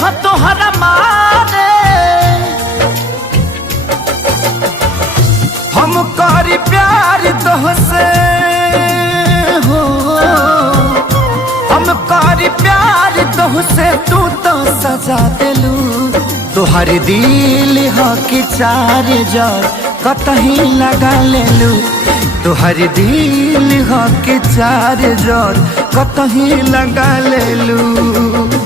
देखो तोहरा मारे हम करी प्यार तोहसे हो, हम करी प्यार तोहसे तू तो सजा दिलू। तोहर दिल हो कि चार जार कतही लगा लेलू, तोहर दिल हो कि चार जार कतही लगा लेलू।